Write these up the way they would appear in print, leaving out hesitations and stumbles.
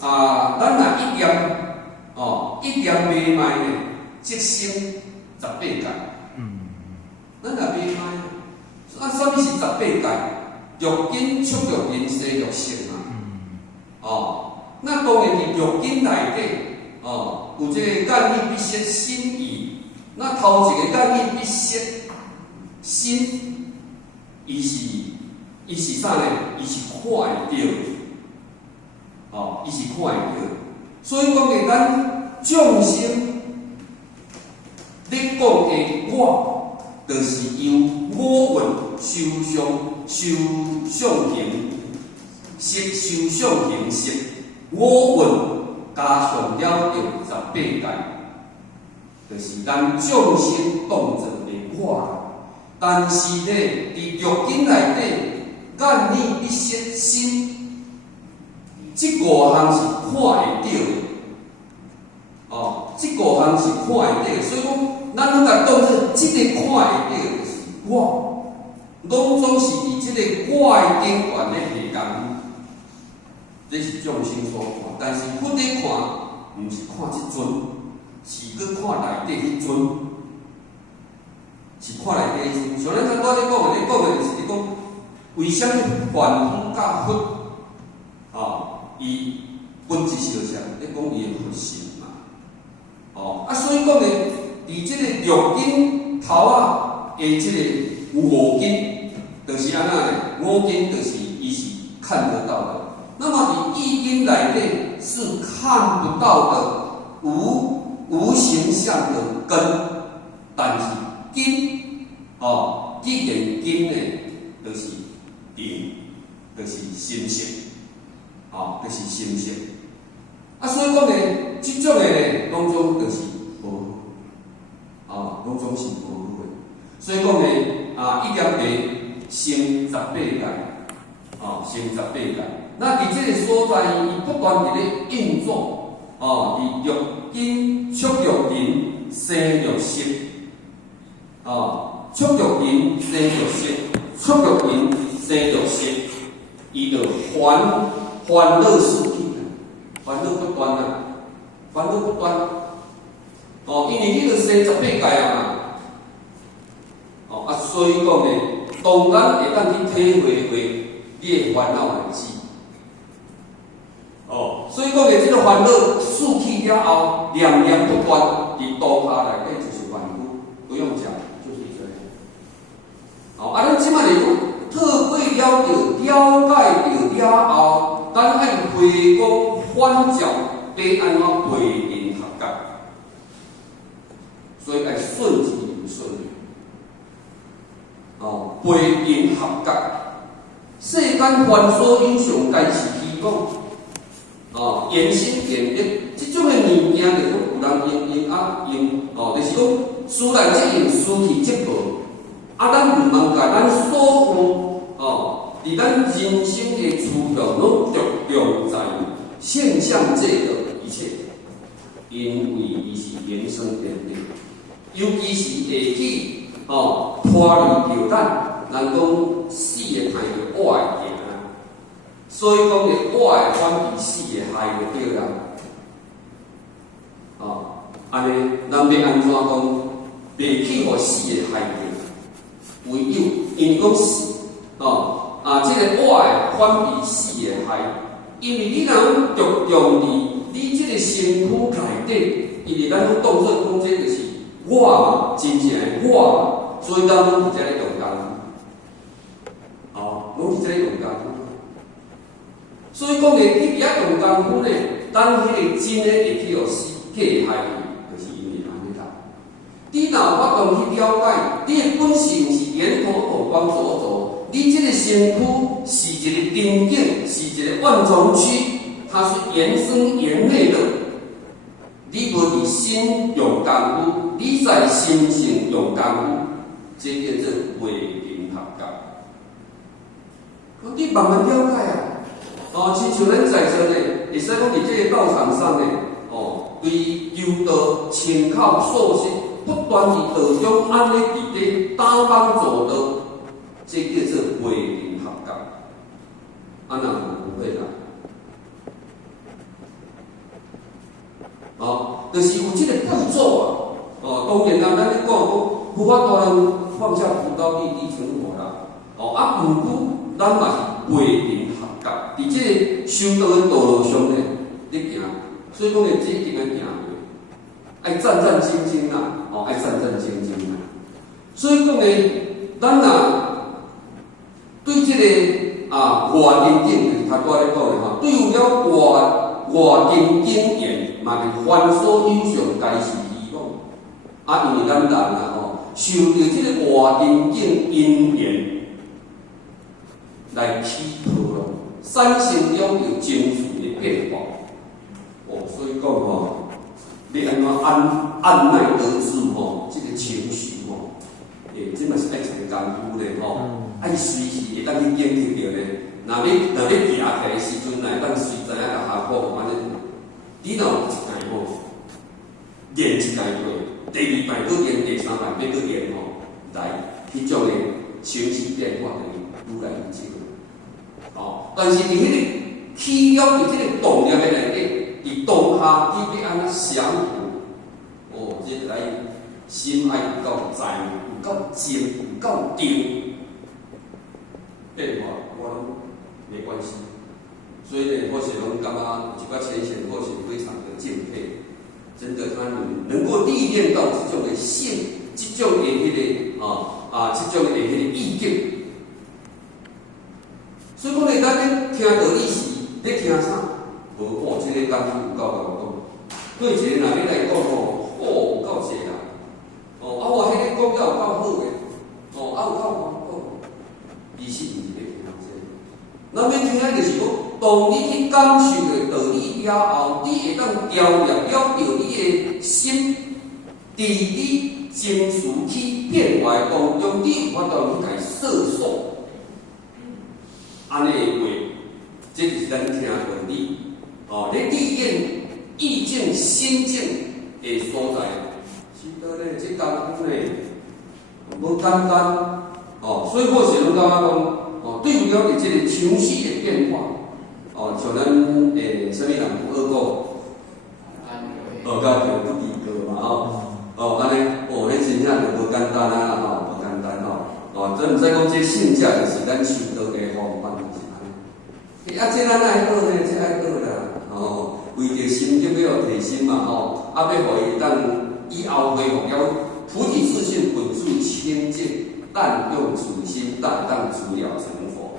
咱若一点买卖呢，即生18界。咱若买卖，啥物是18界？欲根、触欲根、色欲性嘛。那当然伫欲根内底，有这个眼耳鼻舌身意。那头一个眼耳鼻舌身，伊是啥呢？伊是看会到，伊是看会到。所以讲嘅，咱众生咧讲嘅我，就是由我运受想行识受想行识，我运加上了18界，就是咱众生当作嘅我。但是咧，伫欲根内底，眼耳鼻舌身，即5项是看会到的。即5项是看会到的，所以讲，咱拢甲当作即个看会到的就是我，拢总是伫即个我的根源咧下功夫。这是众生所看，但是佛咧看，毋是看即尊，是去看内底迄尊。是看内底迄尊。像咱刚才咧讲的就是咧讲，为什么凡夫甲佛，伊本质是啥？咧讲伊的佛性嘛。所以讲呢，伫即个欲根头的即个五根，就是安那呢？五根就是伊是看得到的。那么你意根内底是看不到的无形象的根，但是根既然根呢，就是定，就是心性，就是心性。所以讲呢，即种的呢，拢总就是无好，拢总是无好的。所以讲呢，一点白生18界，生18界。那伫这个所在，伊不断伫咧运作，伫欲根、触欲根、色欲识，触欲根、色欲识，触欲根、色欲识，伊就烦恼事起，烦恼不断烦恼不断。因为迄个生18界嘛，所以讲呢，当然会当去体会你的烦恼来志。所以讲呢，这个烦恼事起了后，念念不断，伫当下内底就是凡夫，不用讲，就是这样。咱即摆嚟讲，透过了解了后，咱爱回光返照，要安怎陪因合觉？所以爱顺其不顺理，陪因合觉。世间凡所有上该是希望。言心言力，即种的物件就是有人用，就是讲，虽然即用输去即无，咱毋通甲咱所有，伫咱人生的处境拢着重在现象界的一切，因为伊是原生点力，尤其是下起，拖离跳蛋，人讲死的太着我的行。所以讲呢，我会反比死的害就对啦。安尼，咱要安怎讲？袂去互死的害着，唯有因为讲死，这个我会反比死的害，因为你若着重伫你这个身躯内底，因为咱拢当作讲这就是我嘛，真正的我嘛，所以咱拢伫这咧用功夫，拢伫这咧用功夫。所以讲呢，你伫遐用功夫呢，咱迄个真诶会去互死，去害去，就是因为安尼啦。你若有法度去了解，你诶本性是源头后光所做，你这个身躯是一个定境，是一个万重区，它是原生原内的。你无伫心用功夫，你在心性用功夫，这叫做慧根合觉。你慢慢了解啊。亲像咱在座呢，会使讲伫这个道场上呢，为求道、请靠、受息，不断伫道中安尼伫咧打帮助道，这叫做慧根合觉。若不会啦，就是有这个步骤啊，当然啦，咱咧讲无法度人放下屠刀立地成佛啦，毋过咱嘛是为人合格，伫这个修道的道路上咧，咧行，所以讲咧，这一定要行过，爱战战兢兢啦，爱战战兢兢啦。所以讲咧，咱对这个外境境，他拄仔咧讲咧对有了外境经验，嘛是凡所有上皆是希望。因为咱人受到这个外境境因缘来起托咯，产生了有情绪的变化。所以讲你安怎按耐得住这个情绪这嘛是爱一个功夫咧爱随时会当去研究着咧。若要行起来时阵，来当随知影甲下课安尼。你若有一届练一届过，第二摆搁练，第三摆要搁练来迄种的情绪变化就愈来愈少。但是伫迄个起了伫即个动念的内底，伫当下你要安怎想这就来心爱有够在，有够静，有够定，变化我拢没关系。所以呢，或许拢感觉有一寡前贤，或许非常的敬佩，真的他能够历练到这种的性，这种的迄个这种的迄个意境。所以讲咧，咱咧听道理时，咧听啥？无这个功夫有够够讲。对一个人来讲有够济啦。我迄个讲了有够好个，有够好，其实毋是咧听这。咱要听就是讲，当你去感受的道理了后，你会当调入了着你的心，伫你情绪去变化当中，你有法度去甲摄受。安尼的话，这就是咱听道理。咧历练意境、心境的所在。是的咧，这功夫咧无简单。所以或许咱感觉讲，对有了这个情绪的变化，像咱什么人有学过，甲叫不及格嘛安尼，迄真正就无简单啊无简单真毋使讲这性质就是咱修道的方法就是安尼。这咱爱学呢，这爱学啦，为着心急要提升嘛要互伊当以后恢复了菩提自信本具清净，但用主心但当足了成佛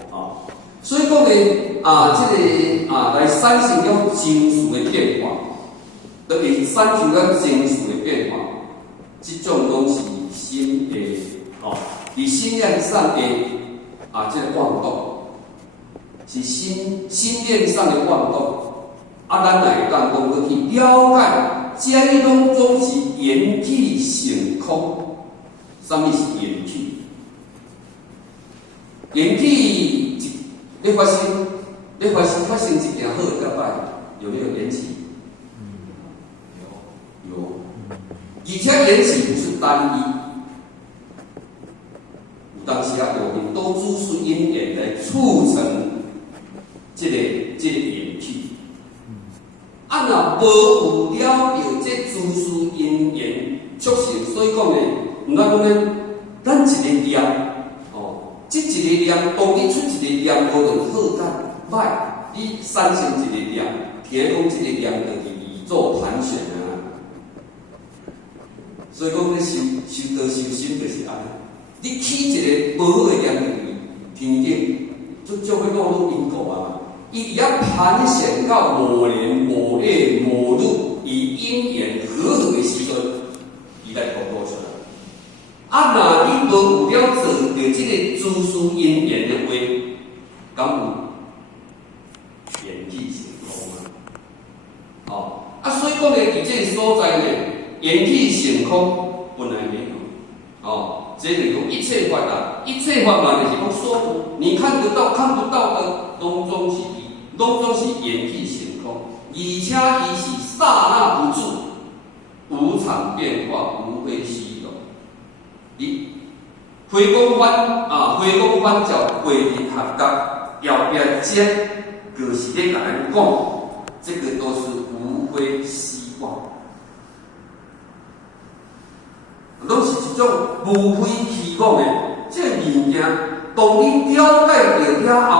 所以讲呢这个来产生了情绪的变化，特别是产生了情绪的变化，这种拢是心的伫心念上的这个妄动，是心念上的妄动。咱来当讲要去了解，这拢总是缘起成空。什么是缘起？缘起要发生一件好甲歹，有没有缘起？有。而且缘起不是单一，有当时有很多诸事因缘来促成这个缘起。若无有了着这诸事因缘促成，所以讲呢，毋通讲呢，咱一个念这一个念，当你出一个念，无论好甲歹，你产生一个念，听讲这个念就是宇宙盘旋所以讲咧修道修心就是安尼，你起一个无好的念就是天顶，就会落入因果啊。伊要盘旋到某年某月某日，以因缘和合的时阵，伊来公布出来。若你无有了做着这个诸事因缘的话，敢有缘起成空所以讲呢，伫这个所在呢，缘起成空本来没有这就是讲一切法一切法嘛，就是讲说你看得到看不到的，拢总是缘起成空，而且伊是刹那不住，无常变化，无非虚荣。你回光返照，归零合格，要变间，就是咧甲咱讲，这个都是无花丝瓜，拢是一种无非虚妄的。这物件，当你了解到了后，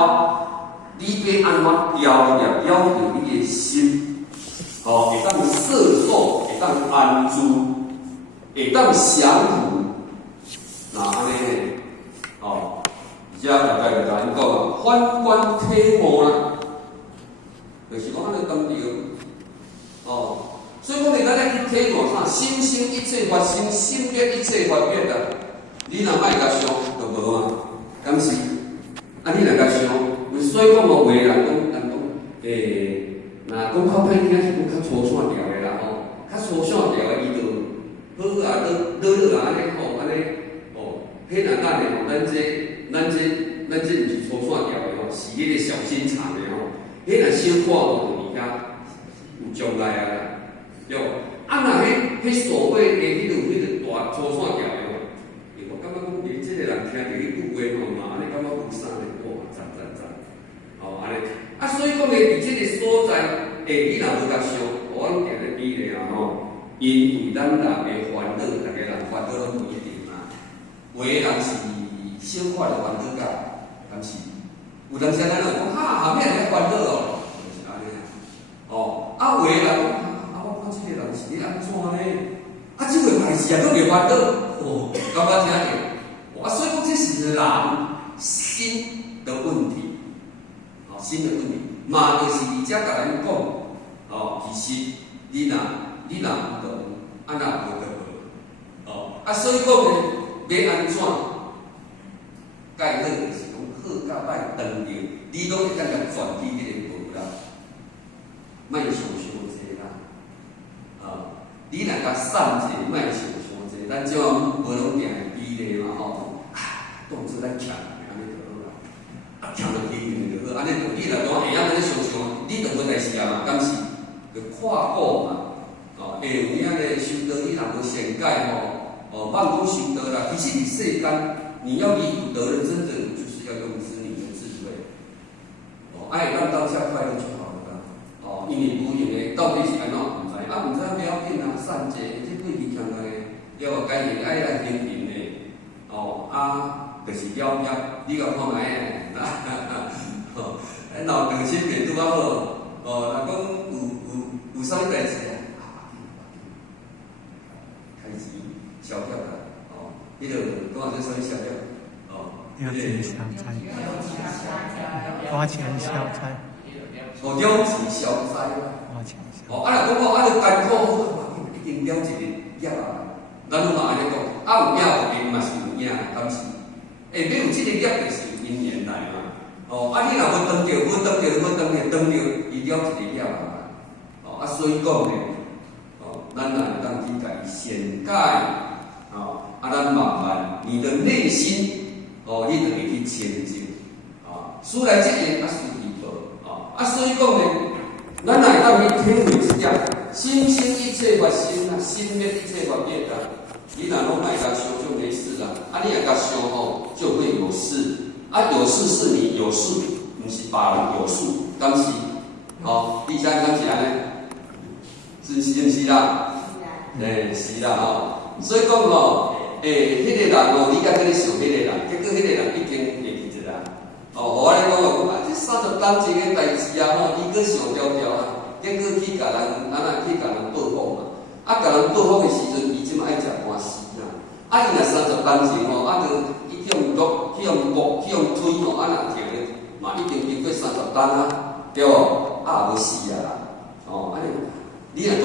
你要安怎调了着你的心，会当摄受，会当安住，会当降伏。那安尼呢？而且大概就甲咱讲反观体悟啦，就是讲安尼当着。所以讲你咱来去体悟啥？心生一切法生，心灭一切法灭啊！你若莫甲想，就无啊，敢是？你若甲想，所以讲有话人讲，若讲较歹听是讲较粗线条的啦较粗线条的伊就好啊，落啊安尼安尼迄若咱的咱这毋是粗线条的是迄个小心肠的迄若小看无就而家有将来啊，对。若迄所谓的迄个大粗线条的我感觉讲你这个人听着迄句话嘛，安尼感觉有啥呢？哇，赞！安尼。所以讲伫这个所在，你若无甲想，我定咧比咧因为咱人的烦恼，大家人烦恼拢不一定嘛。有的人是小可的烦恼但是有当时咱就讲下面来烦恼就是安尼有的人讲我看这个人是咧安怎呢？这个歹事都袂烦恼，感觉听着，所以讲这是人心的问题，心的问题，嘛就是伫遮甲咱讲，其实你若不懂，哪无就好，所以讲呢，要安怎？介好就是讲好甲歹当着，你拢会当甲转去迄个无啦，莫想济啦，你若甲瘦者，莫想济，咱即种无拢定会比例嘛当作咱强安尼就好啦，强落去就好，安尼就你若讲会晓安尼想，你就无代志啊嘛，敢是？就看过嘛。会有影咧修道，你若无善解莫讲修道啦。其实你世间，你要离苦得乐，真的就是要用你的智慧。咱当下快乐就好了啦。因为无用的到底是安怎毋知，毋知不要紧啊，善者即对伊强个，了解伊爱来平平的，就是了解，你甲看卖诶，咱老长心面拄啊好，若讲有啥物代志啊？开钱消掉啦，迄个讲这啥物消掉？要钱消灾，花钱消灾，了钱消灾啦。花钱消。若讲就艰苦，一定了一个业啊。咱嘛安尼讲，有业有因嘛是有影，敢是？要有这个业就是有因缘来嘛。你若无当着，伊了一个业嘛。所以讲呢，咱若会当去甲伊善解，咱慢慢你的内心，你就会去迁就，思来这个，思彼报，所以讲呢，咱若会当去体会一点，心生一切法生心灭一切法灭你若拢莫甲想就没事啦，你若甲想就会有事，有事是你有事，不是别人有事，敢是？你想敢是安尼？是是啦？是啦所以讲迄个人你甲迄个想迄个人，结果迄个人已经会记一啦。我咧讲这30当一个代志你搁想条结果去甲人去甲人报复嘛。甲人报复的时阵，伊即马爱食官司啦。伊若30当前就伊去用毒、去用推若停咧，嘛一定经过30当对无？无死啦。安尼。你若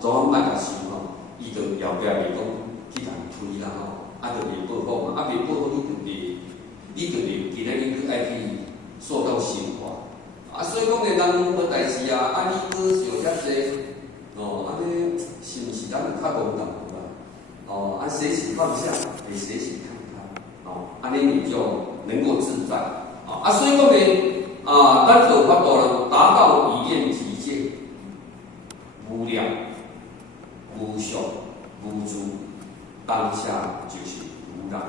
怎莫甲想伊就后壁袂讲去甲人推啦就袂报复嘛，袂报复你就袂记咧，你爱去受到刑罚。所以讲咧，人无代志你搁想遐济，安尼是毋是咱就较无淡薄啦？随时放下，也随时看开，安尼你就能够自在。所以讲咧，咱就有法度能达到一念体界。无量、无相、无住，当下就是如来。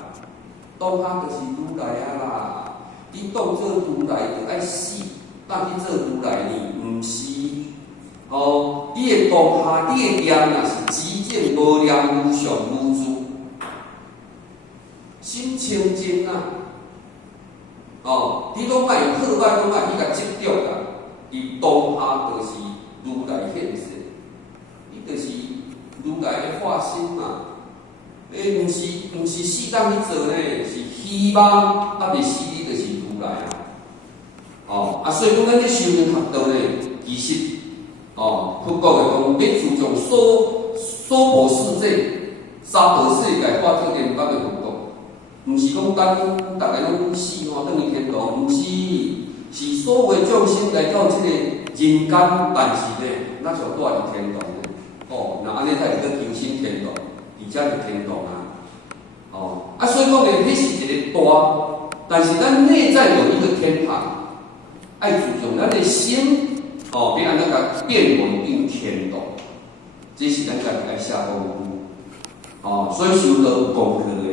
当下就是如来啦。你当做如来就爱死，当去做如来呢？毋是。你个当下你的念若是只正无念无常无住，心清净啊！哦，你拢莫好歹拢莫去甲执着啦，伊当下就是如来现世，伊就是如来的化身嘛。毋是适当去做呢，是希望啊，未死你就是如来啊。哦，所以讲咱咧修行学道呢，其实佛教的讲，要注重娑婆世界、三婆世界化作人间的佛教，毋是讲咱大家拢死等于天堂，毋是，是所有众生来到这个人间，但是呢，咱就住伫天堂呢。那安尼才会去求生天堂，而且是天堂啊。所以讲呢，迄是一个大，但是咱内在有一个天堂，爱注重咱的心，要安怎甲变为变天道，这是咱家己爱下功夫。所以修道有功课的，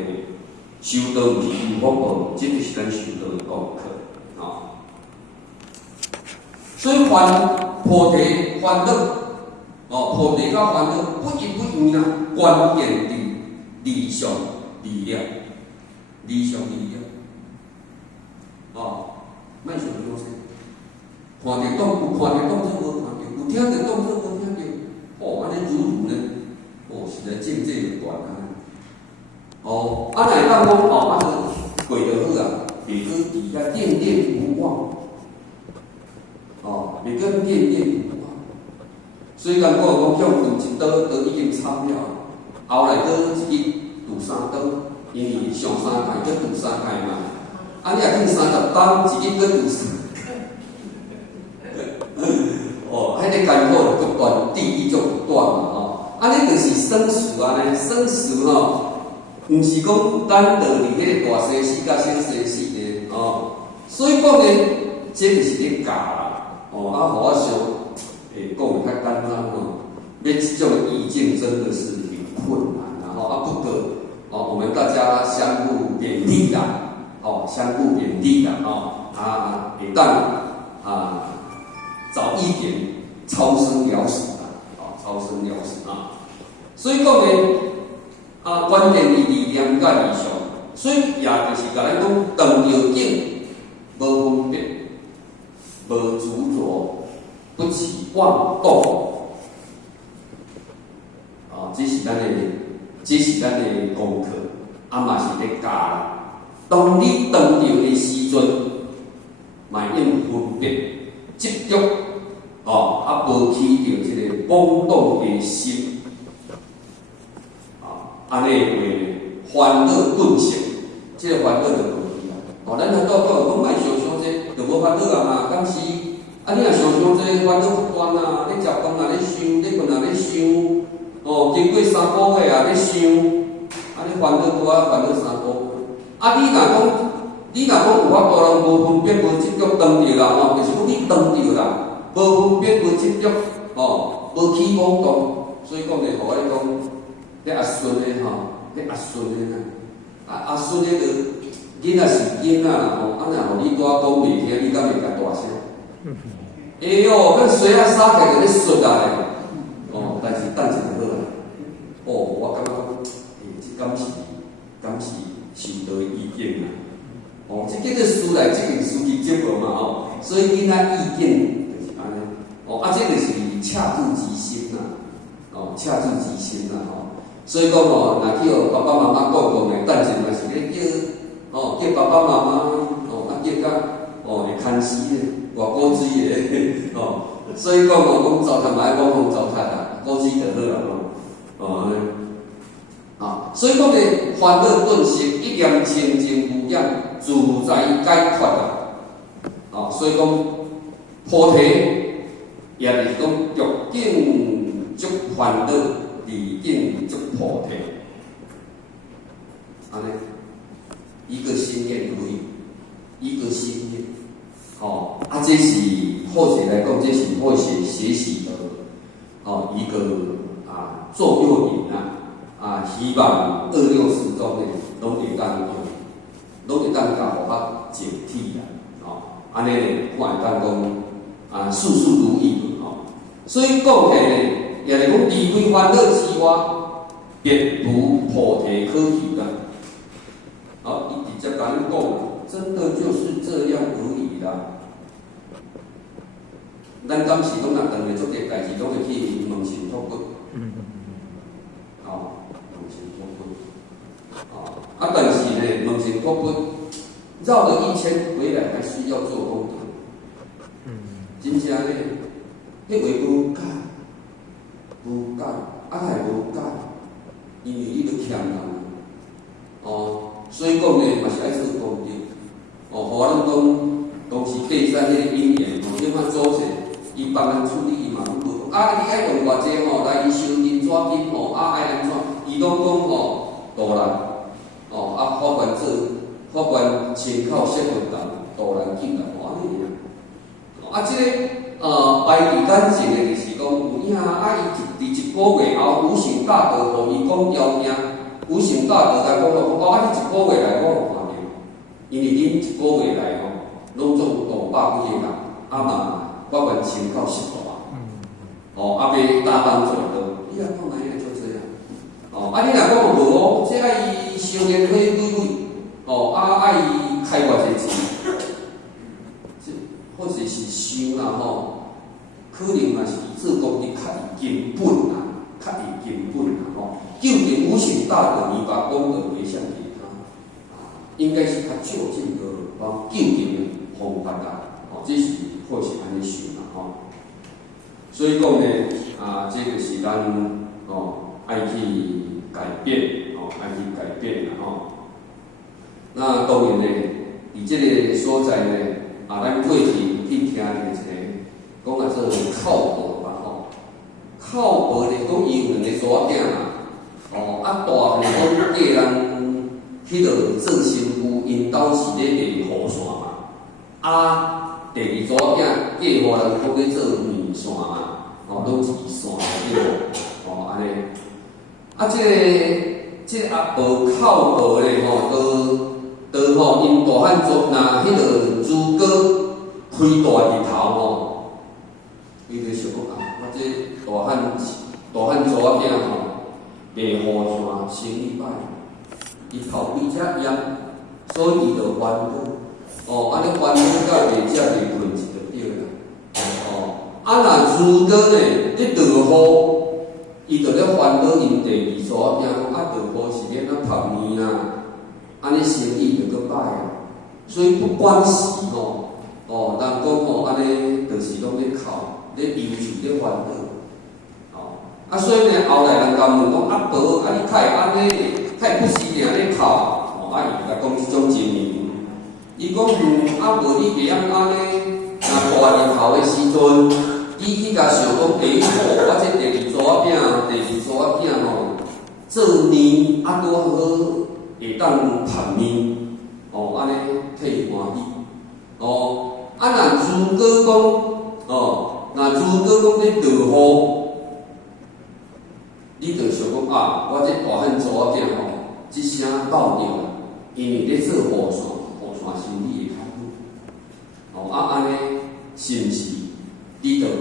修道毋是有福报，这就是咱修道的功课。所以菩提烦恼，菩提甲烦恼不一不一啊，关键伫理想。力量，理想力量，莫想东西，看着动有看着动作无看着，有听着动作无听着，安尼如呢，实在境界有悬啊。若会当讲过得好啊，袂搁伫遐念念不忘，袂搁念念不忘。虽然我讲向一刀都已经惨了，后来搁一日。拄三刀，因为上3届搁拄3届嘛，你若拄30担，一日搁拄3。迄个艰苦就不断，地狱就不断嘛你就是生死啊呢，生死毋是讲单得伫迄个大生死甲小生死的所以讲呢，这就是咧教啦互我想讲较简单要这种意境真的是挺困难。不过我们大家相互勉励啦，相互勉励啦，会当早一点超生了死啦，超生了死所以讲呢，关键是理念甲理想，所以也就是甲咱讲，当着境无分别，无执着，不起妄动，这是咱的功课，嘛是咧教。当你当着的时阵，莫用分别执着，无起着这个妄动的心，安尼会烦恼顿息，这个烦恼就无去啊。咱来到讲莫想这，就无烦恼啊嘛，敢是？你若想这烦恼不断啊，你食饭啊，你想，你困啊，你想。经过3个月啊，你想，你烦恼拄烦恼3个月。你若讲有法度人无分别无执着当着啦，就是讲你当着啦，无分别无执着，无起妄动。所以讲呢，互我讲，迄阿顺的迄阿顺的阿顺的个囡仔是囡仔啦，若互你拄讲袂听，你敢会甲大声？咱水啊撒起就咧顺啊咧。但是等一下好啦，我感觉这敢是修道的意境啊。这叫做书来，这个书记节目嘛所以囡仔意境就是安尼。这个是恰住即心啦，恰住即心啦所以讲若去互爸爸妈妈讲的，等阵嘛是咧叫爸爸妈妈叫甲会牵死的，外国水的所以讲讲糟蹋嘛，讲糟蹋啦。高知就好啦所以讲呢，烦恼顿息，一念清净无染，自在解脱啦。所以讲菩提也是讲欲境即烦恼，离境即菩提。安尼，一个心念而已，一个心念。这是或许来讲，这是或许学习的。一个座右铭希望260中呢，拢会当甲互我警惕啦，安尼呢，看会当讲事事如意所以讲起呢，也是讲离开烦恼之外，别无菩提可求啦。好，伊直接甲你讲，真的就是这样而已啦。咱当时讲若当个做个代志，拢会去问神托钵，问神托钵，但是呢，问神托钵绕了一圈回来，还是要做功德。真正呢，迄话无解，无解，还无解，因为伊要欠人。所以讲呢，嘛是爱做功德。互咱讲当时第三迄个因缘，怎款组成？伊帮咱处理伊嘛无无。你爱用偌济来伊收银纸金爱安怎？伊拢讲度人，法官法官亲口说法人，度人进来安尼尔。即个排除感情的，就是讲有影伊伫一个月后，无形大德互伊讲邀请，无形大德来讲你一个月来我有看到，因为恁一个月来拢总500几个人，嘛。法官亲口说话，袂搭档做到，你若讲哪样就这样，你若讲无这爱伊收年花几几，爱伊开偌济钱，或者是想啦可能嘛是伊做功德较伊根本啦，究竟无形大德，你把功德回向给他，应该是较就近的帮究竟的方法啦，这是。或是安尼想啦所以讲呢，这个是咱爱去改变爱去改变啦那当然呢，以这个所在呢，咱过去有去听的一个，讲做靠婆吧靠婆咧讲伊有两个查囝嘛，大汉讲叫人迄落做新妇，因兜是咧卖雨伞嘛，第二组囝嫁互人讲咧做面线嘛，拢是线安尼。即个阿婆靠婆咧因大汉族若迄落朱哥开大日头伊就想讲我这大汉族囝卖雨伞生意歹，伊头几只烟，所以伊就烦恼。安尼烦恼到袂食袂困一就对啦。若如果呢，你落雨，伊就咧烦恼因第二组囝讲落雨是免拍面啦，安尼生意就搁歹啊。所以不管是人讲安尼就是拢咧哭，咧忧愁咧烦恼。所以呢，后来人甲问讲婆，你较会安尼，较会不时定咧哭，伊就甲讲即种情形。伊讲无你袂晓安尼，若大日头的时阵，你去甲想讲，我这第二组囝做年拄好会当拍面，安尼替伊欢喜。若如果讲咧落雨，你就想讲我这大汉族仔囝一声爆掉，因为咧做雨伞。生意会较好，安尼是毋是你就会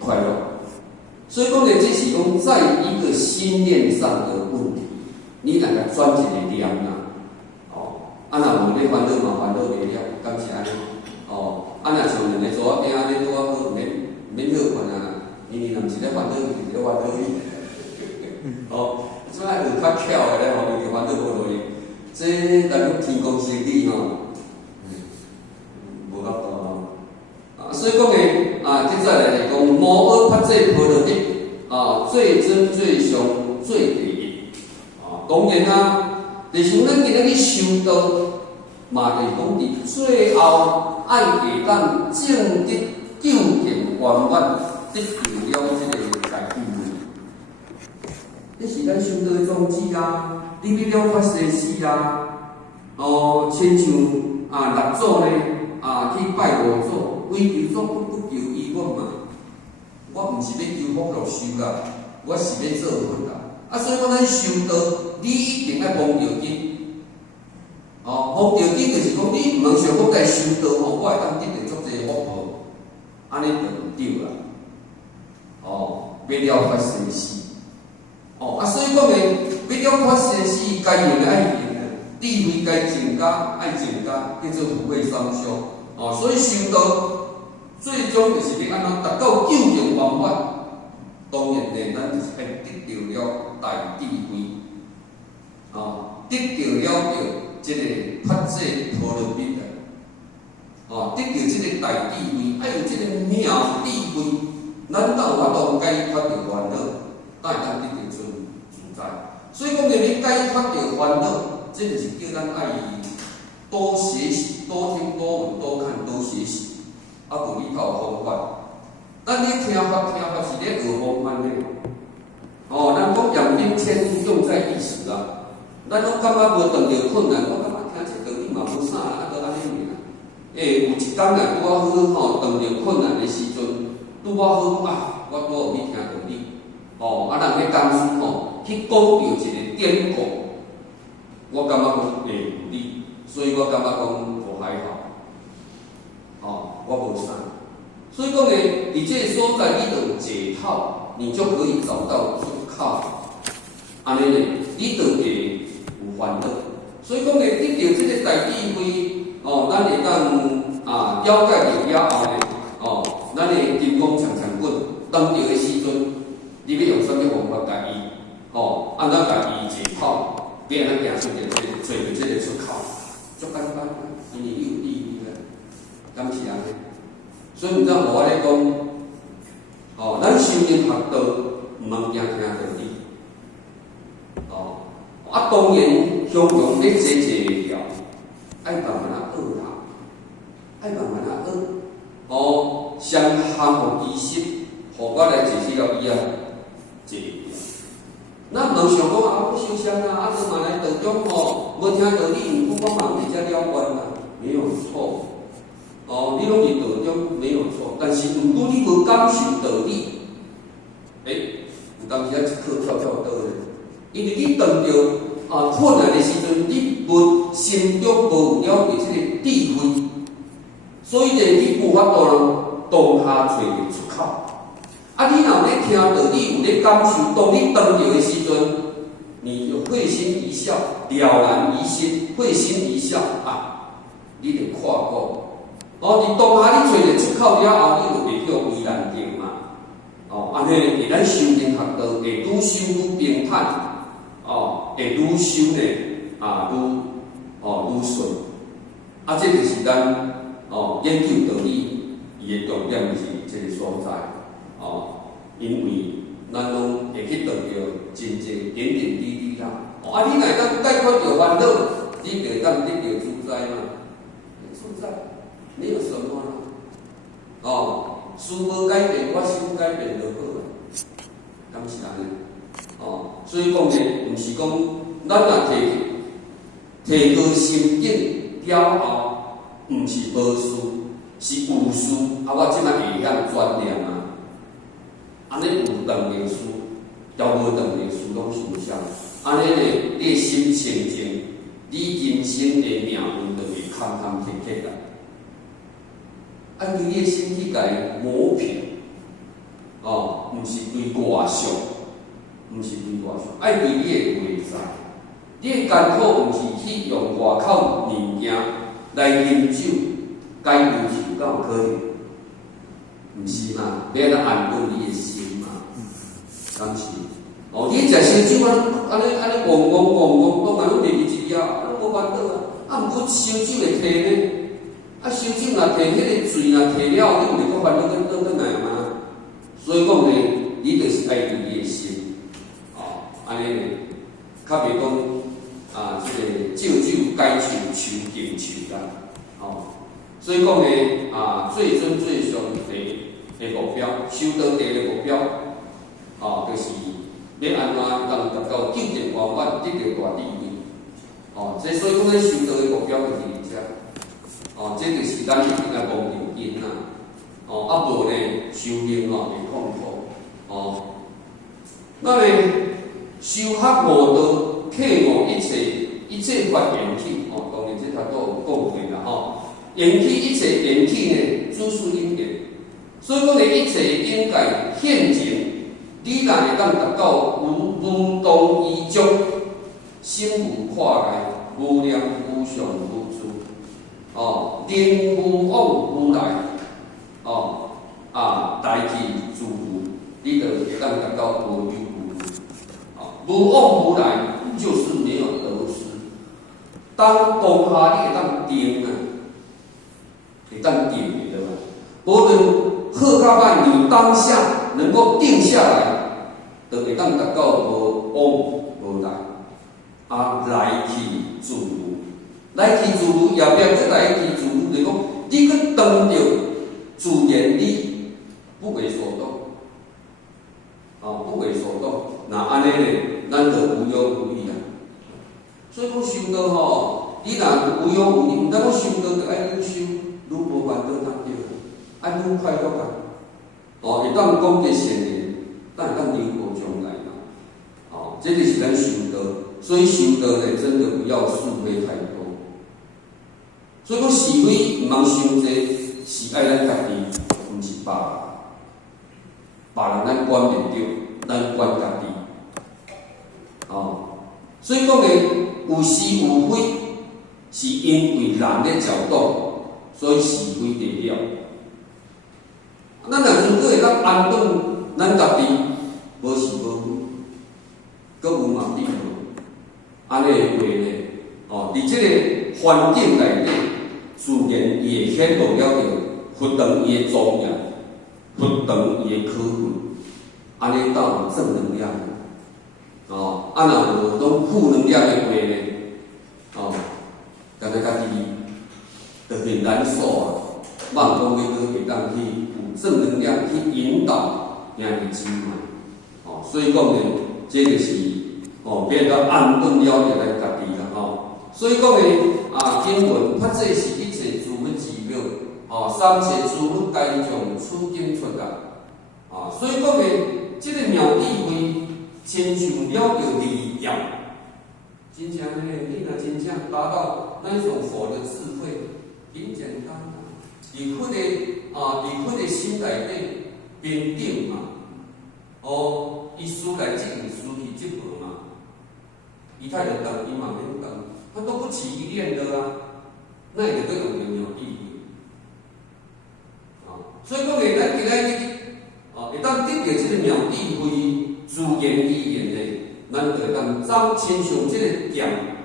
快乐？所以讲呢，这是讲在一个心念上的问题，你若甲转一个念啦，若无咧烦恼嘛，烦恼袂了，敢是安尼？若像两个查某囝安尼拄好，免好烦因为若毋是咧烦恼，就是咧烦恼伊。即摆有较巧的咧伊就烦恼无落去。这咱讲天公生理所以讲呢，接下来是讲摩诃帕这婆罗的最真最上最第一当然就是咱今日修道，嘛就是讲伫最后爱会当证得究竟圆满，得到了这个大智慧。这是咱修道的宗旨啊！你要了发生死啊！亲像六祖呢去拜五祖。为求做不求伊我嘛，我毋是要求福禄寿啦，我是要做佛啦。所以讲咱修道，你一定爱摸着紧。摸着紧就是讲，你毋通想讲来修道我会当得到足济福报，安尼就毋对啦。要了发生死。所以讲咧，要了发生死，该用的爱用啊，智慧该增加爱增加，叫做福慧三相。所以修道最终就是要安怎达到究竟圆满。当然咧，咱就是要得到了大智慧，得到了即个发际陀罗蜜啊，得到即个大智慧，爱有即个妙智慧，咱才有法度解脱着烦恼，才会当得到自在。所以讲咧，你解脱着烦恼，这就是叫咱爱多学习、多听、多闻、多看、多学习，无你才有方法。咱咧听法是咧学方法咧。咱讲养兵千日，用在一时啊。咱拢感觉无遇着困难，我感觉听这道理嘛无啥啦，都安尼尔。有一天啊，拄啊好遇着困难的时阵，拄啊好啊，我拄有去听道理。人咧讲书去讲到一个典故，我感觉讲会有理，所以我感觉讲我还好。我无啥。所以讲咧，伫这个所在，你就解套，你就可以找到出口。安尼咧，你就会有烦恼。所以讲咧，得到这个大智慧，咱会当了解着了后咧，咱会金光长长滚，当着的时阵，你要用什么方法甲伊，安怎甲伊解套，要安怎行出着找着这个出口，足简单，因为你有智慧啦，敢是安尼？所以毋知互我咧讲，咱修行学道，毋通惊听道理。当然向用咧坐了，爱慢慢学啦，爱慢慢学。相降服其心，互我来坐了以后，坐了。咱毋通想讲我修仙啊，都嘛来道中无听道理，毋过我嘛有遮了愿啦，没有错。你拢伫道中没有错，但是如果你无感受道理，有当时一颗跳倒咧，因为你当着困难的时阵，你无心中无了解这个智慧，所以咧你无法度当下找着出口。你若咧听道理，有咧感受，当你当着的时阵，你就会心一笑，了然于心，会心一笑你就看过。伫当下你找着出口了后，你就袂叫为难定嘛。安尼会咱修行学道会愈修愈平坦，会愈修呢愈顺。这就是咱研究道理伊的重点是这个所在。因为咱拢会去得到真侪点点滴滴啦。你若当解决着烦恼，你就当得到自在嘛。自在。没有什么啦，事无改变，我心改变就好啦，敢是安尼？所以讲咧，毋是讲咱若提高心境了后，毋是无事，是有事。我即摆会晓转念啊，安尼有当个事，要无当个事拢相像。安尼咧，你的心清净，你人生的命运就会坎坎坷坷啦。按你的心去甲伊磨平，毋是对外相，毋是对外相，爱对你的内在。你的艰苦毋是去用外口物件来饮酒，解忧愁，敢有可能？毋是嘛？要安安稳你的心嘛？敢是？你食烧酒安尼旺，都嘛拢入去一了，无烦恼啊。毋过烧酒会退呢？烧酒若摕迄个水若摕了，你毋袂阁烦恼倒转来吗？所以讲咧，你就是爱注你的心，安尼咧，较袂讲即个借酒解愁，愁更愁啦，所以讲咧，最终最上的目标，修道第一个目标，就是要安怎当达到究竟圆满，得到大智慧，所以讲咧，修道的目标就是遮。这就是咱一定来望条件啦。无呢，修行会痛苦。咱咧修学无道，克悟一切法缘起。当然这头都有讲过啦。缘起一切缘起呢，诸事因缘。所以讲咧，一切应该现前，你若会当达到无动于衷，心无挂碍，无念无想无处，念无往无来，代去自无，你就会当达到无忧无虑。无往无来就是没有得失。当当下你会当定啊，会当定的对吧？无论好甲歹，你当下能够定下来，就会当达到无往无来，来去自如。来去自如，后壁佫来去自如，就是讲你佫当着自然你不为所动，不为所动。那安尼呢，咱就无忧无虑啊。所以讲修道吼，你若无忧无虑，毋但讲修道就爱愈修愈无烦恼当着，爱愈快乐啊。会当讲结善缘，但会当留无将来嘛。这就是咱修道。所以修道呢，真的不要是非太多。所以讲是非毋通伤济，是爱咱家己，毋是别人。别人咱管袂着，咱管家己。所以讲呢，有是有非，是因为人的角度，所以是非得了。咱若如果会当安顿咱家己，无是无非，佫有嘛对无？安尼的话呢，伫即个环境内底，自然伊会显露了着佛堂伊的庄严，佛堂伊的可贵，安尼才有正能量。若无种负能量的话呢，家己就很难受啊。莫讲要会当去有正能量去引导兄弟姊妹，所以讲呢，这个是变到安顿了着咱家己啦，所以讲呢，经文发这是一切诸佛之妙，三切诸佛该从此经出来，所以讲呢，这个妙智慧。亲像了着利益，真正呢，你若真正达到那种佛的智慧，很简单啊。伫佛的心内底平等嘛，伊输来即有，输去即无嘛，伊太着等，伊嘛免等，他都不起依恋的啊，那会着用着妙智慧，所以讲呢，咱今仔日会当得到即个妙智慧。自然语言呢，咱就当亲像即个剑，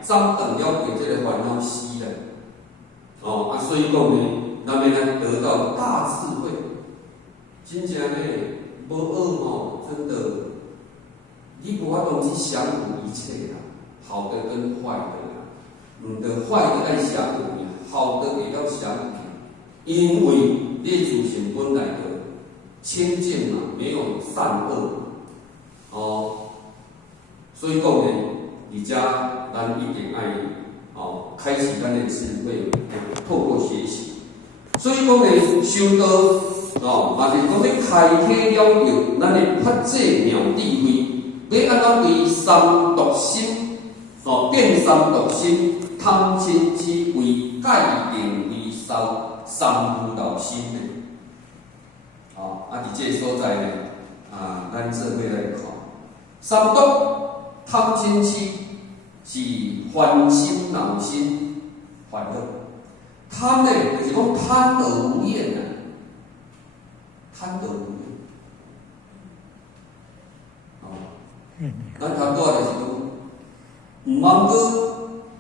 斩断了着即个烦恼丝咧。所以讲呢，咱要咱得到大智慧，真正呢，无学真的，你无法度去降服一切啦，好的跟坏的啦，毋得坏的爱降服，好的也要降服，因为你自性本来的清净嘛，没有善恶。所以讲呢，而家咱一定爱开启咱的智慧，透过学习。所以讲呢，修道嘛是讲要开启了着咱的法界妙智慧，要安怎为三毒心，变三毒心，贪嗔痴为界定为三辅导心呢。伫这个所在呢，咱做伙来看。三毒贪嗔痴是烦心恼心烦恼，贪呢就是讲贪而无厌啊，贪而无厌。咱谈到就是讲，毋通搁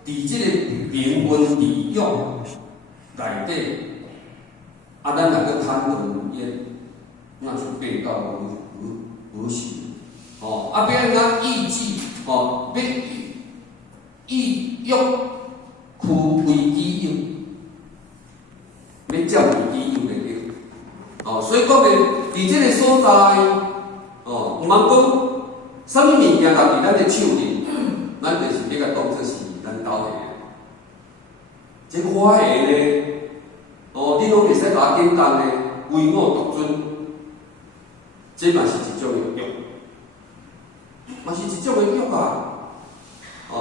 伫即个名闻利养内底，咱若搁贪而无厌，那就变到无修。别人讲意志，要意欲苦为己有，要照为己有的对。所以讲呢，伫这个所在，毋通讲啥物物件落伫咱的手里，咱就是要甲当作是咱家的。这我的呢，你拢袂使拿简单的唯我独尊，这嘛是一种的欲。嘛是一种的欲啊，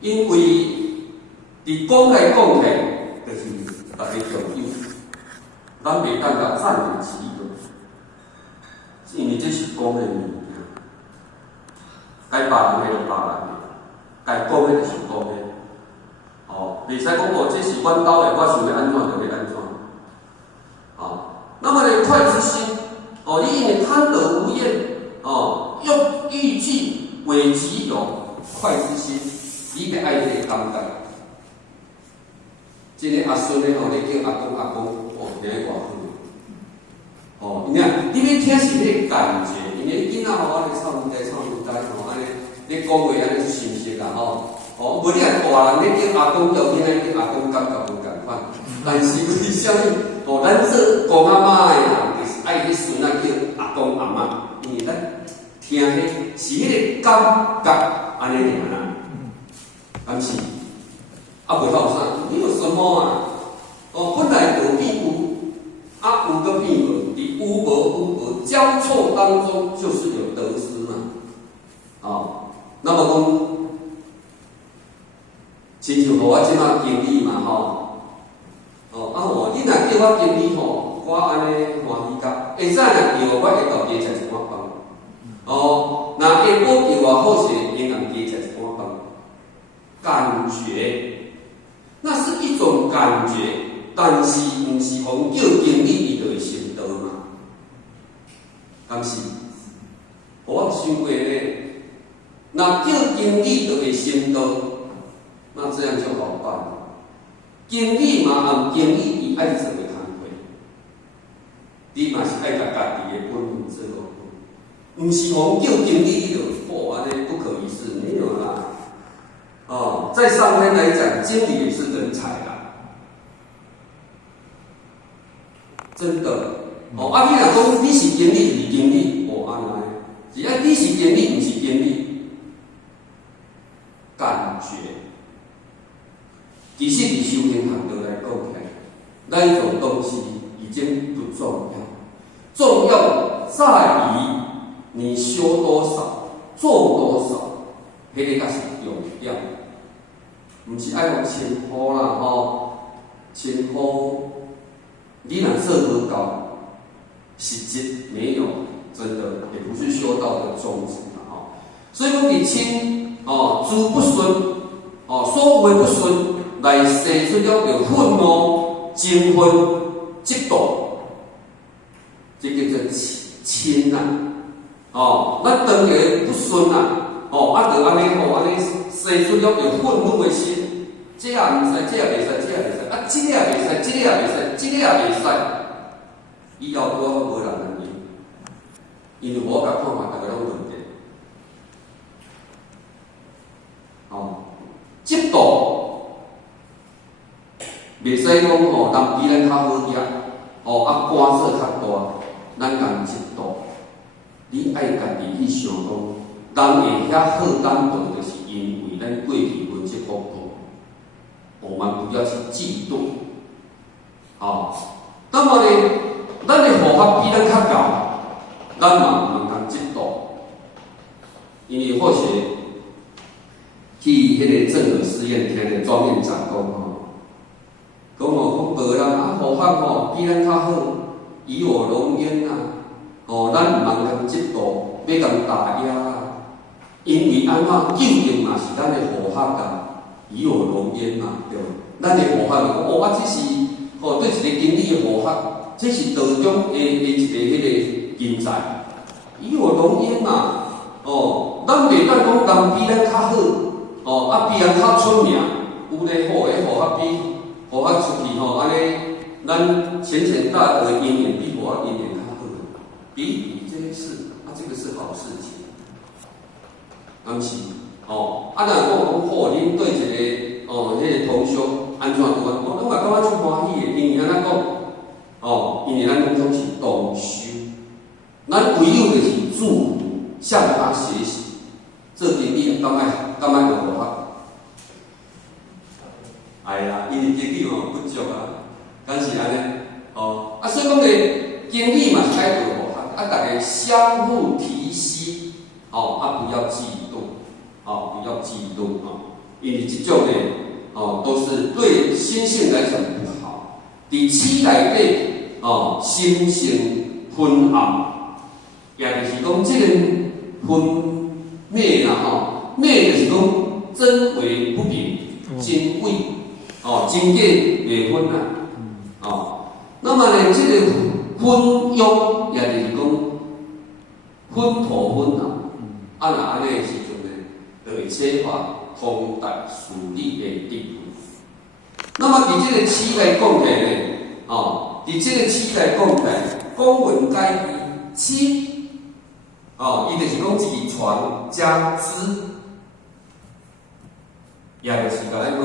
因为伫讲来讲去，就是大家共有，咱袂当甲赞美起个，因为这是讲的物该巴人迄就巴人，该讲迄就是讲迄。哦，袂使讲哦，这是阮兜的，我想要安怎就要安怎。哦，那么呢，快之心，哦，你因为贪得无厌，哦，欲拒伪极有快之心，你要爱迄个感觉。这个阿孙呢，吼，你叫阿公阿公，哦，听偌好。哦，你看，你要听是迄个感觉，因为囡仔吼，安尼吵问题吼，安尼你讲话安尼是熟悉啦吼。哦，无你若大人，你叫阿公叫囡仔，叫阿公感觉无共款。但是为什么？哦，咱做公阿妈的人，就是爱迄孙仔叫阿公阿妈，因为咱听迄是迄个感觉安尼尔啦，敢是？啊，袂晓啥？你有什么啊？哦，本来有变无，啊有个变无，伫有无交错当中，就是有得失嘛。哦，那么讲。亲像互我即马经理嘛吼，哦啊吼，你若叫我经理吼，我安尼欢喜甲，会使若叫我会到加食一碗饭，哦，若下晡叫我好势，会当加食一碗饭，感觉，那是一种感觉，但是毋是讲叫经理伊就会成道嘛，敢是？我想过咧，若叫经理就会成道。那这样就好办了。经理嘛，按经理伊爱做的工课，你嘛是爱甲家己的本分做好，毋是讲叫经理伊就破安尼不可一世，没有啦。哦，在上面来讲，经理也是人才啦，真的。哦，啊，你若讲你是经理，是经理，哦安尼，只要你是经理，毋是经理，感觉。其实，伫修行学道来讲起来，那一种东西已经不重要，重要在于你修多少，做多少，迄个才是重要。毋是爱讲千箍啦吼，千箍，你若做不到，实质没有，真的也不是修道的宗旨啦吼。所以讲，你亲哦，诸不顺哦，所为不顺。来生出了着愤怒、争分、嫉妒，这叫做亲呐。哦，咱当个不顺啊，哦，啊，就安尼吼，安尼生出了着愤怒的心，这也唔使，这也袂使，这也袂使，啊，这个也袂使，这个也袂使，这个也袂使，以后我无人能用，因为我甲看法大家拢问题。哦，嫉妒。袂使讲吼，人比咱较好业，哦啊官势较大，咱共嫉妒。你爱家己去想讲，人会遐好担当，就是因为咱过去分析福报，我们不要去嫉妒。哦，那么呢，咱的佛法比咱较高，咱嘛毋通共嫉妒，因为或许去迄个正耳寺院听个庄院长讲吼。讲哦，讲无啦，啊，佛法吼比咱较好，以我容焉啊！哦，咱毋通共嫉妒，要共打压啊！因为安怎究竟嘛是咱的佛法啊，以我容焉嘛，对无？咱的佛法讲哦，这是哦对一个经理的佛法，这是道中的一个迄个人才，以我容焉嘛！哦，咱袂当讲人比咱较好，哦啊比人较出名，有咧好诶佛法比。佛法出去吼，安尼咱浅大德的因缘比佛法因缘较好，比这些事，啊，这个是好事情，敢是？哦，啊，若讲好，恁对一个哦，迄个同学安怎做？我拢嘛感觉足欢喜的，因为安怎讲？哦，因为咱拢总是同修，咱唯有就是祝福，向他学习，这点你敢爱有佛法？哎呀，因为经理嘛不足啊，敢是安尼？哦，啊，所以讲咧，经理嘛是爱学佛法，啊，大家相互提携，哦，啊，不要嫉妒，哦，不要嫉妒哦，因为这种咧，哦，都是对心性来讲不好。伫此内底，哦，心性昏暗，也就是讲这个昏灭啦吼，灭就是讲真伪不明，真伪真假袂分啊。那么呢，这个分约也就是讲分土分啊。那安尼的时阵呢，就会切发通达事理的地分。那么伫这个书来讲起呢，伫这个书来讲起，公文解义七，伊就是讲一个传加知，也就是甲咱讲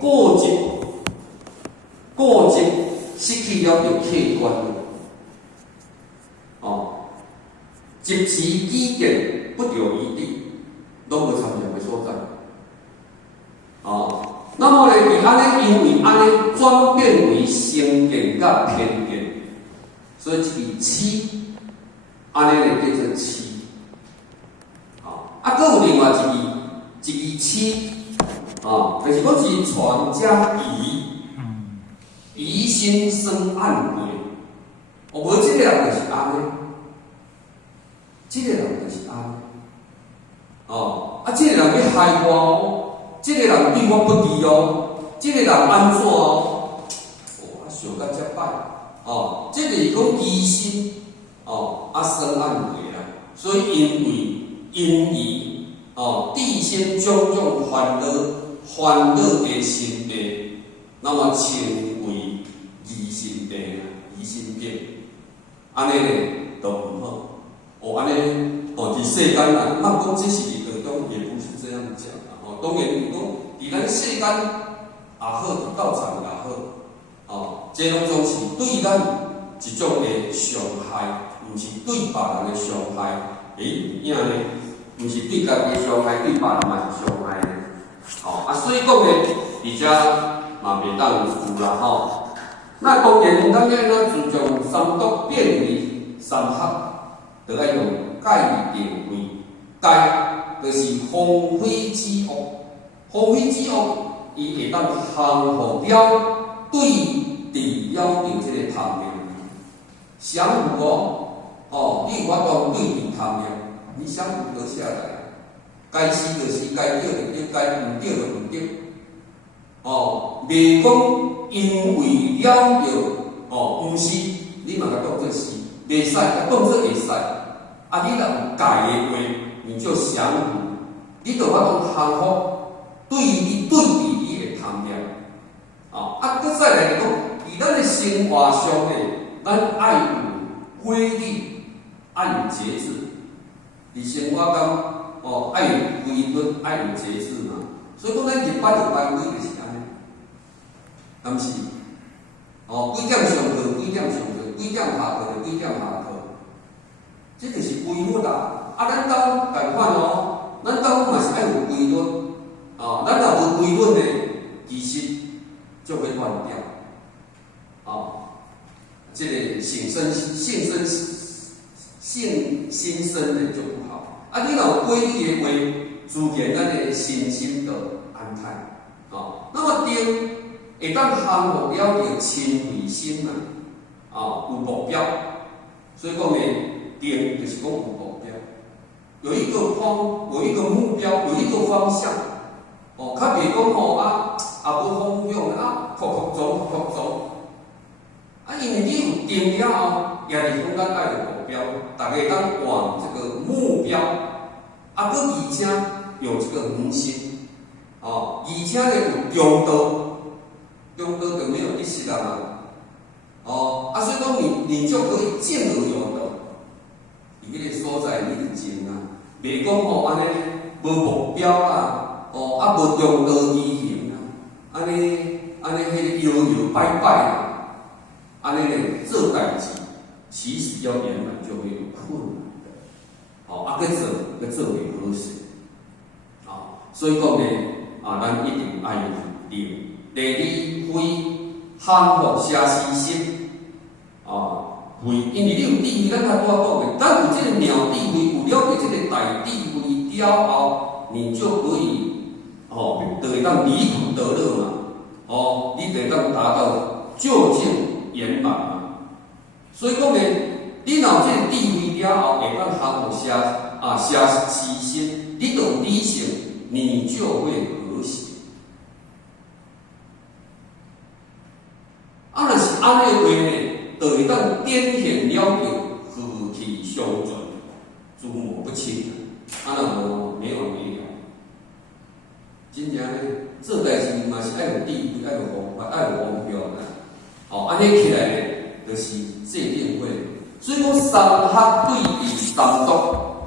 过节失去了着客观，即时意见不着依理，拢无参详的所在，那么呢，伊安尼因为安尼转变为成见甲偏见，所以这个痴，安尼呢叫做痴。搁有另外一个痴，就是讲是传加疑，疑心生暗鬼。无这个人就是安尼，这个人就是安尼。这个人要害我哦，这个人对我不利哦，这个人安怎哦？想到遮歹，这个是讲疑心生暗鬼啦。所以因疑地先种种烦恼的心地，那么称为疑心病疑心病，安尼呢都唔好。安尼伫世间啊，莫讲这是理论中，也不是这样讲的。当然，如果伫咱世间也好，伫道场也好，这拢总是对咱一种的伤害，毋是对别人的伤害。影呢，毋是对家己的伤害，对别人嘛是伤害呢。所以讲呢，伫遮嘛袂当有啦那当然，咱要自从三毒变为三合，就要用戒定慧。戒就是防非之恶，防非之恶，伊会当降服了对治了定这个贪念。降服你有法度对治贪念，你降服倒下来，该死就是该对就对，该毋对就毋对。袂讲因为了着毋是，你嘛甲当作是，袂使甲当作会使。你若有戒的话，你就降服，你就法度降服对治你的贪念。搁再来讲，伫咱的生活上呢，咱爱有规律，爱有节制。伫生活中爱有规律，爱有节制嘛。所以讲，咱日班就班规就是安尼，敢是？几点上课，几点上课，几点下课就几点下课，这就是规律啦。咱兜共款咱兜嘛是爱有规律。咱若无规律呢，其实就会乱掉。这个心生的就不好。你若有规律的话，自然咱的身心就安泰。那么定会当降服了着亲慧心有目标。所以讲呢，定就是讲有目标，有一个目标，有一个方向。较袂讲无方向扩走。因为你有定了后，也是讲咱爱有目标，大家当往这个目标，搁而且有这个恒心，而且呢有中道就没有一时啦嘛，所以讲你就可以见而有得，伫迄个所在你就静袂讲安尼无目标啦，无中道而行啦，安尼迄个摇摆啦。安尼呢，做代志其实要圆满就会有困难的，要做袂好势，所以讲呢，咱一定爱有定。第二，非降服邪思心，因为你有智慧，咱较多讲的，咱有这个妙智慧，有了解这个大智慧了后，你就可以就会当离苦得乐嘛，你就会当达到究竟圆满嘛，所以讲呢，你若有这个智慧了后，会当降服写其心，你有理性，你就会和谐。若是安尼话呢，就会当典型了着和气相传，诸母不清。若无没完没了，真正呢，做代志嘛是爱有智慧，爱有方法，爱有方向啦。安尼起来呢，就是制定会。所以讲三学对比三毒，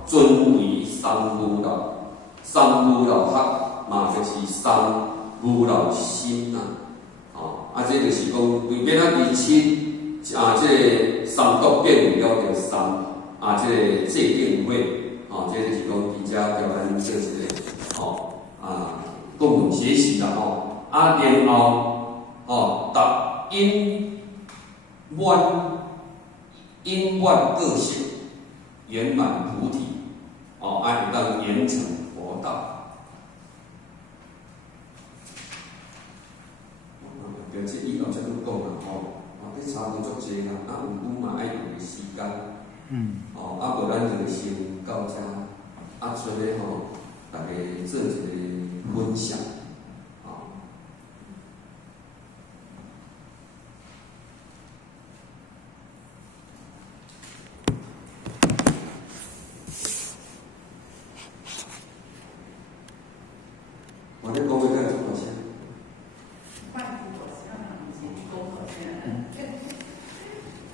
尊为三无漏。三无漏学嘛，就是三无漏心呐。这就是讲为免二七这个三毒变为了着三这个制定会，这就是讲比较表咱做一个共同学习啦然后达因万个性圆满菩提，会当圆成佛道。并且以后才去讲啦，你查无足济啦，有久嘛爱用个时间，无咱就先到遮，剩个大家做一个分享，我咧讲话敢有出大声？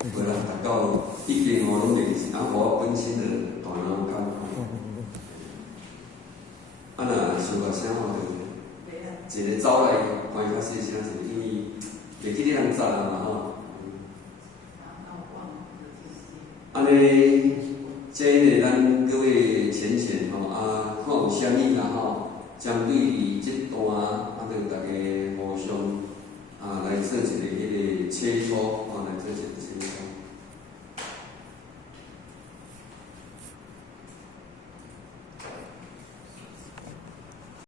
无啦，大家已经拢认识，我本身就大脑感若想大声就一个走来，看伊较细声者，因为袂记你人赞嘛安尼，这个咱各位浅浅看有啥物啦针对于这段就大家互相来做一个切磋